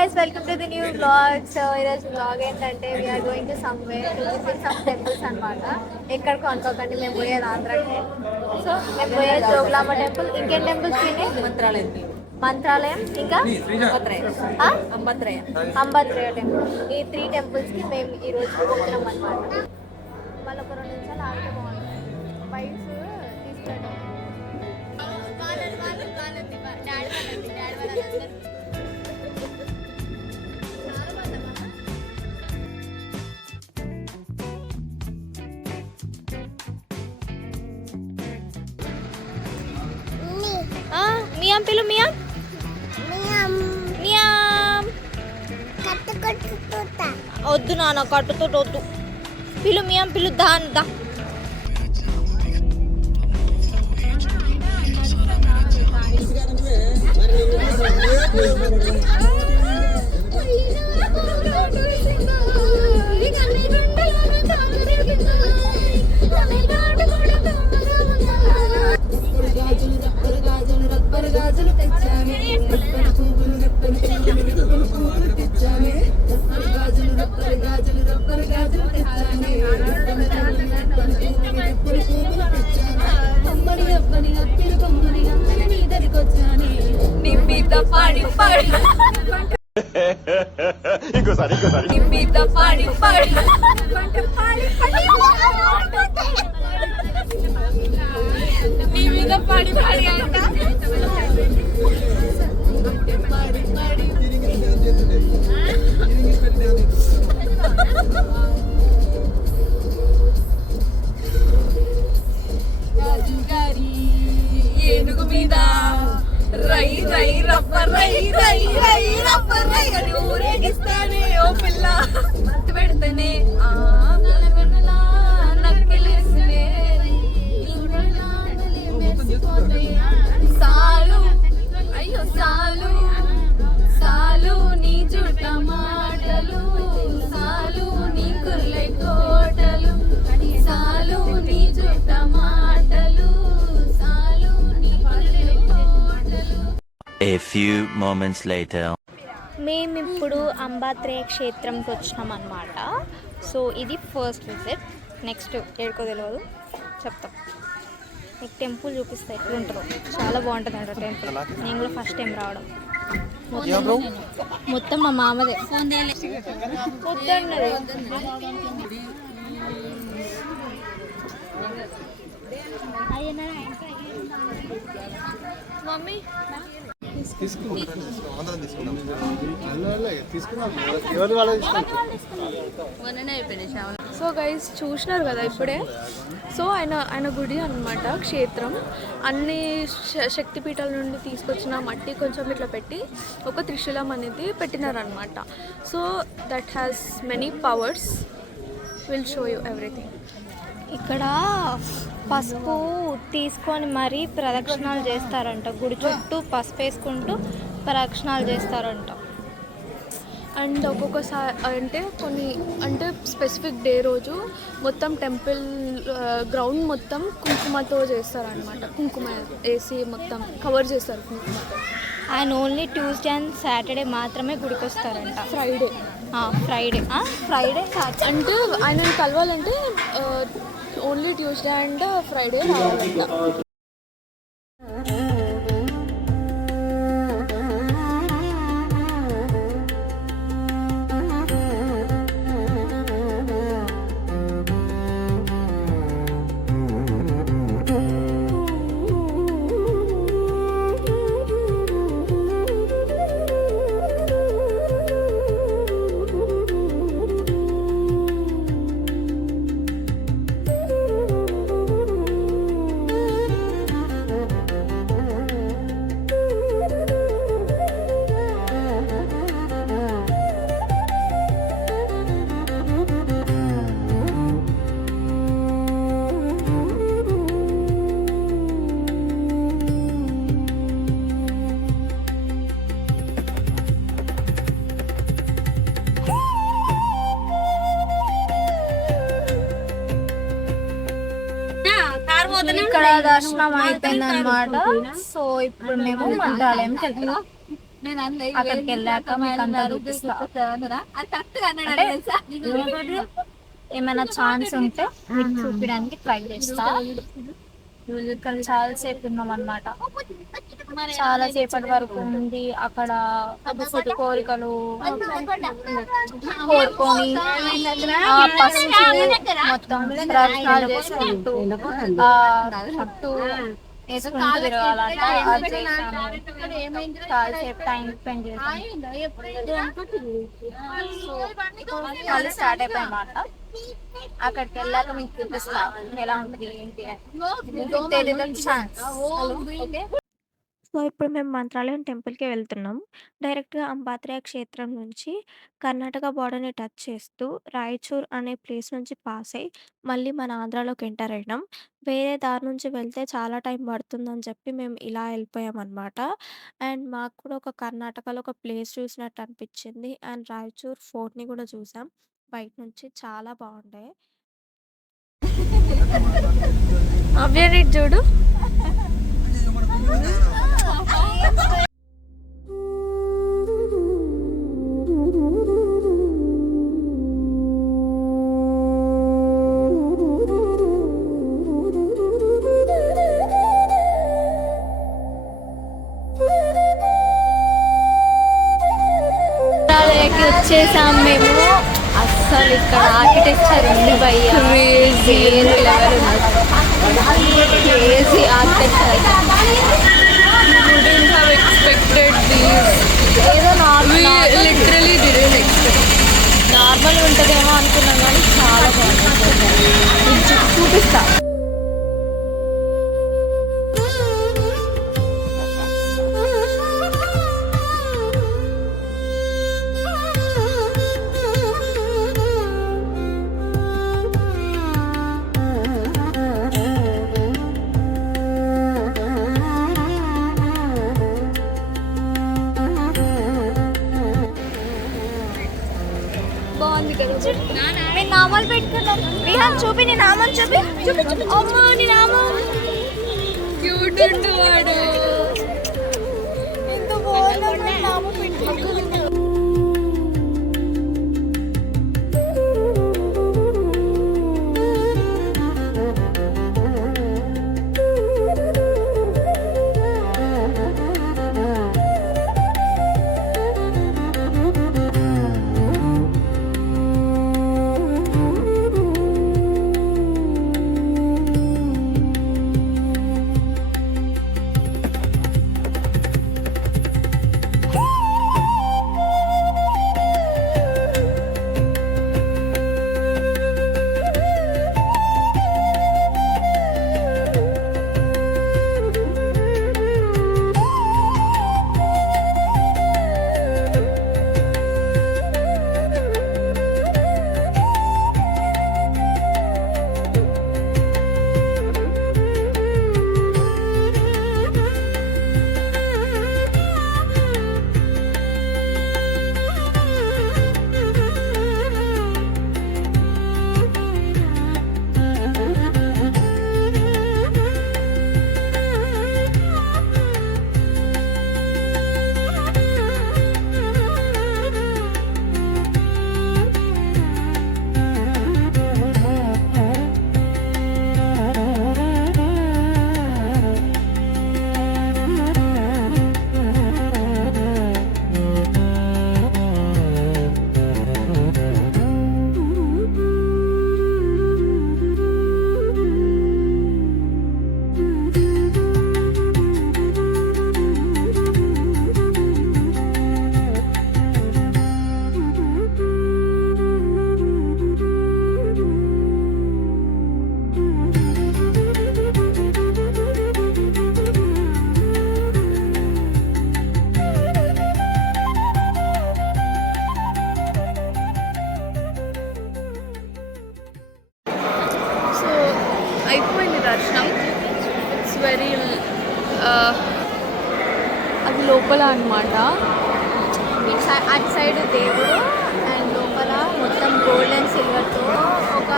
guys, welcome to the new vlog. So ఈరోజు vlog ఏంటంటే we are going to somewhere to visit some temples అన్నమాట. ఎక్కడికి అనుకోకండి, మేము పోయేది ఆంధ్రాకి. సో మేము పోయేది జోగులాంబ టెంపుల్. ఇంకేం టెంపుల్స్ మంత్రాలయం ఇంకా అంబత్రేయ టెంపుల్. ఈ 3 టెంపుల్స్కి మేము ఈరోజు పోతున్నాం అన్నమాట. మళ్ళీ ఒక 2 నిమిషాలు ఆగితే బాగుంటుంది. బైక్స్ తీసుకెళ్ళడం మియాం పిలు మియాం మియాం వద్దు నాన్న కట్టుతో వద్దు పిలు మియాం పిలు దాన్ దా ఇంకోసారి ఏనుగు మీద రై రై రప్ప రై రై రై రప్ప రై అని ఊరేగిస్తానే ఓ పిల్ల పెడితేనే నక్కిలేసినే సాలు అయ్యో సాలు సాలు నీ చుట్ట మాటలు సాలు నీ కుర్లై కోటలు సాలు నీ చుట్ట మాటలు సాలు నీ కుర్లై కోటలు. A few moments later. మేము ఇప్పుడు అంబాత్రేయ క్షేత్రంకి వచ్చినాం అన్నమాట. సో ఇది ఫస్ట్ విజిట్. నెక్స్ట్ ఏడుకో తెలియదు, చెప్తాం. మీకు టెంపుల్ చూపిస్తా ఎట్లుంటుందో. చాలా బాగుంటుంది అంట టెంపుల్. నేను కూడా ఫస్ట్ టైం రావడం. మొత్తం మా మామదే వద్దన్నది. మమ్మీ సో గైస్ చూసినారు కదా ఇప్పుడే. సో ఆయన గుడి అన్నమాట, క్షేత్రం. అన్ని శక్తిపీఠాల నుండి తీసుకొచ్చిన మట్టి కొంచెం ఇట్లా పెట్టి ఒక త్రిశూలం అనేది పెట్టినారనమాట. So that has many powers. Will show you everything. ఇక్కడ పసుపు తీసుకొని మరీ ప్రదక్షిణాలు చేస్తారంట. గుడి చుట్టూ పసుపు వేసుకుంటూ ప్రదక్షిణాలు చేస్తారంట. అండ్ ఒక్కొక్కసారి అంటే స్పెసిఫిక్ డే రోజు మొత్తం టెంపుల్ గ్రౌండ్ మొత్తం కుంకుమతో చేస్తారనమాట. కుంకుమ వేసి మొత్తం కవర్ చేస్తారు కుంకుమతో. And only Tuesday and Saturday మాత్రమే గుడికి వస్తారంట. ఫ్రైడే అంటే ఆయనను కలవాలంటే ఓన్లీ ట్యూస్డే అండ్ ఫ్రైడే రావాలంట. ఇక్కడ దర్శనం అయిపోయింది అనమాట. సో ఇప్పుడు మేము మంత్రాలయంకి వెళ్తున్నాం. అక్కడికి వెళ్ళాక మీకు అంతా చూపిస్తా. అంటే ఏమైనా ఛాన్స్ ఉంటే మీకు చూపించడానికి ట్రై చేస్తా. ఇక్కడ చాలాసేపు ఉన్నాం అన్నమాట. చాలా సేపటి వరకు ఉంది అక్కడ కోరికలు కోరుకొని ఆ పసుపు మొత్తం ప్రదక్షిణాలు చేసుకుంటూ చుట్టూ వేసుకుంటూ తిరగాలంట. అది చేసాము. చాలాసేపు టైం స్పెండ్ చేసాము. మళ్ళీ స్టార్ట్ అయిపోయామాట. అక్కడికి వెళ్ళాక మీకు చూపిస్తా ఎలా ఉంటుంది ఏంటి అని. సో ఇప్పుడు మేము మంత్రాలయం టెంపుల్కి వెళ్తున్నాం. డైరెక్ట్గా అంబాత్రేయ క్షేత్రం నుంచి కర్ణాటక బార్డర్ని టచ్ చేస్తూ రాయచూర్ అనే ప్లేస్ నుంచి పాస్ అయ్యి మళ్ళీ మన ఆంధ్రాలోకి ఎంటర్ అయినాం. వేరే దారి నుంచి వెళ్తే చాలా టైం పడుతుందని చెప్పి మేము ఇలా వెళ్ళిపోయామన్నమాట. అండ్ మాకు కూడా ఒక కర్ణాటకలో ఒక ప్లేస్ చూసినట్టు అనిపించింది. అండ్ రాయచూర్ ఫోర్ట్ని కూడా చూసాం బయట నుంచి. చాలా బాగుండే. అవ్యని చూడు. వచ్చేసాం మేము. అస్సలు ఇక్కడ ఆర్కిటెక్చర్ ఉంది భయ్యా, వేరే లెవెల్ ఉంది. Crazy architecture. ఏదో లిటరలీ డిడెంట్ ఎక్స్పెక్ట్. నార్మల్గా ఉంటుందేమో అనుకున్నాం కానీ చాలా బాగుంది. చూపిస్తా. బాగుంది కదా. మీ నామాలు పెట్టుకున్నారు. రిహాన్ చూపి, నీ నామం చూపి. అమ్మో నీ నామం క్యూట్ ఉండు వాడు. ఎంత బాగుంది నామం పెట్టుకున్నారు. అయిపోయింది దర్శనం. ఇట్స్ వెరీ అది లోపల అనమాట. అటు సైడ్ దేవుడు అండ్ లోపల మొత్తం గోల్డ్ అండ్ సిల్వర్తో ఒక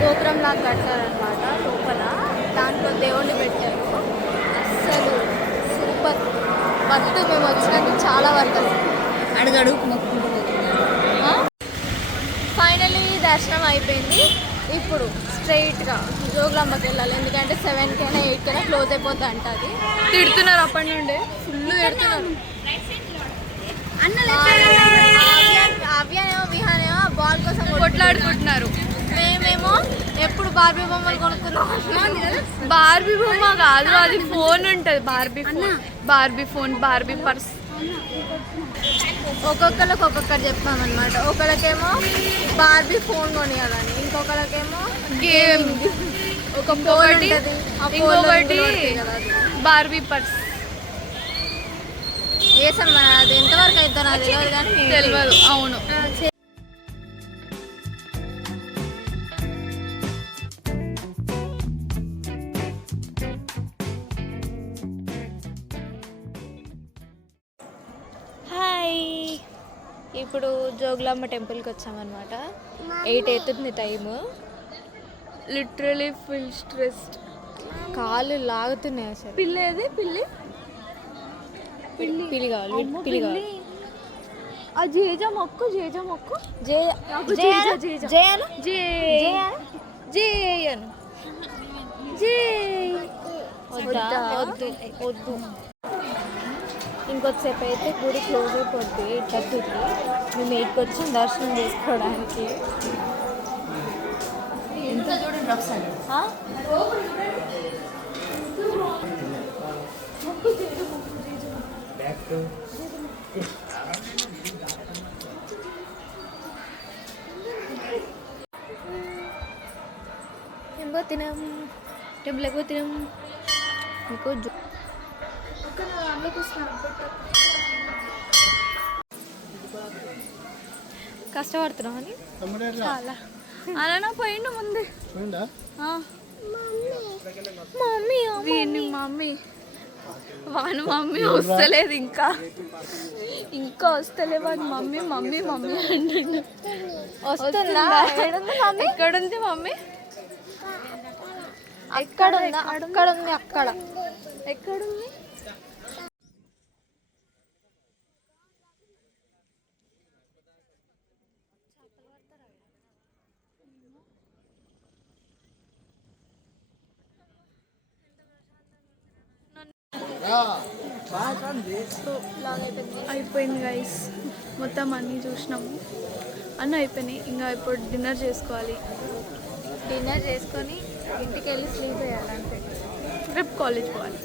గోపురం లాగా కడతారనమాట. లోపల దాంట్లో దేవుడిని పెట్టారు. అస్సలు సూపర్. వర్త్ మేము వచ్చినందుకు చాలా వర్త్ అడుగడు మొక్కుంటూ పోతున్నాడు. ఫైనలీ దర్శనం అయిపోయింది. ఇప్పుడు స్ట్రైట్గా జోగులాంబకి వెళ్ళాలి, ఎందుకంటే 7కైనా 8కైనా క్లోజ్ అయిపోద్ది అంట. అది తిడుతున్నారు అప్పటి నుండే, ఫుల్ తిడుతున్నారు. అవ్యనేమో విహానేమో బాల్ కోసం కొట్లాడుకుంటున్నారు. మేమేమో ఎప్పుడు బార్బీ బొమ్మలు కొనుక్కుందాం. బార్బీ బొమ్మ కాదు, అది ఫోన్ ఉంటుంది. Barbie phone, Barbie purse. ఒక్కొక్కరికి ఒక్కొక్కటి చెప్పామన్నమాట. ఒకరికేమో బార్బీ ఫోన్ కొనియాలని, ఇంకొకరికేమో గేమ్, ఇంకొకటి బార్బీ పర్స్. వేసాం. అది ఎంతవరకు అవుతుందో నాకు తెలియదు కానీ తెలియదు. అవును. హాయ్, ఇప్పుడు జోగులాంబ టెంపుల్కి వచ్చామన్నమాట. 8 అవుతుంది టైము. Literally full stressed. కాళ్ళు లాగుతున్నాయి అసలు. పిల్లి ఏది? పిల్లి పిల్లి కావాలి, పిల్లి కావాలి. ఆ జేజ మొక్కు, జేజ మొక్కు. జయను వద్దు వద్దు. ఇంకొద్దిసేపు అయితే గుడి క్లోజ్ అయిపోద్ది 8:30కి. మేము 8కి వచ్చి దర్శనం చేసుకోవడానికి. ఎంత చూడండి ఒకసారి. ఆ? ఏం పోతున్నాం, టెంపుల్కి పోతున్నాం. మీకు కష్టపడుతున్నాం అని చాలా అలానా పోయిండు ముందే. మమ్మీ వీడిని మమ్మీ, వాని మమ్మీ వస్తలేదు, ఇంకా వస్తలే. వాడి మమ్మీ మమ్మీ మమ్మీ అంటుండు. వస్తుందా? ఎక్కడుంది మమ్మీ? అక్కడ ఉందా? అక్కడ ఉంది. అక్కడ ఎక్కడుంది? అయిపోయింది గైస్, మొత్తం అన్నీ చూసినాము, అన్నీ అయిపోయినాయి. ఇంకా ఇప్పుడు డిన్నర్ చేసుకోవాలి. డిన్నర్ చేసుకొని ఇంటికి వెళ్ళి స్లీప్ చేయాలంటే రేపు కాలేజ్ పోవాలి.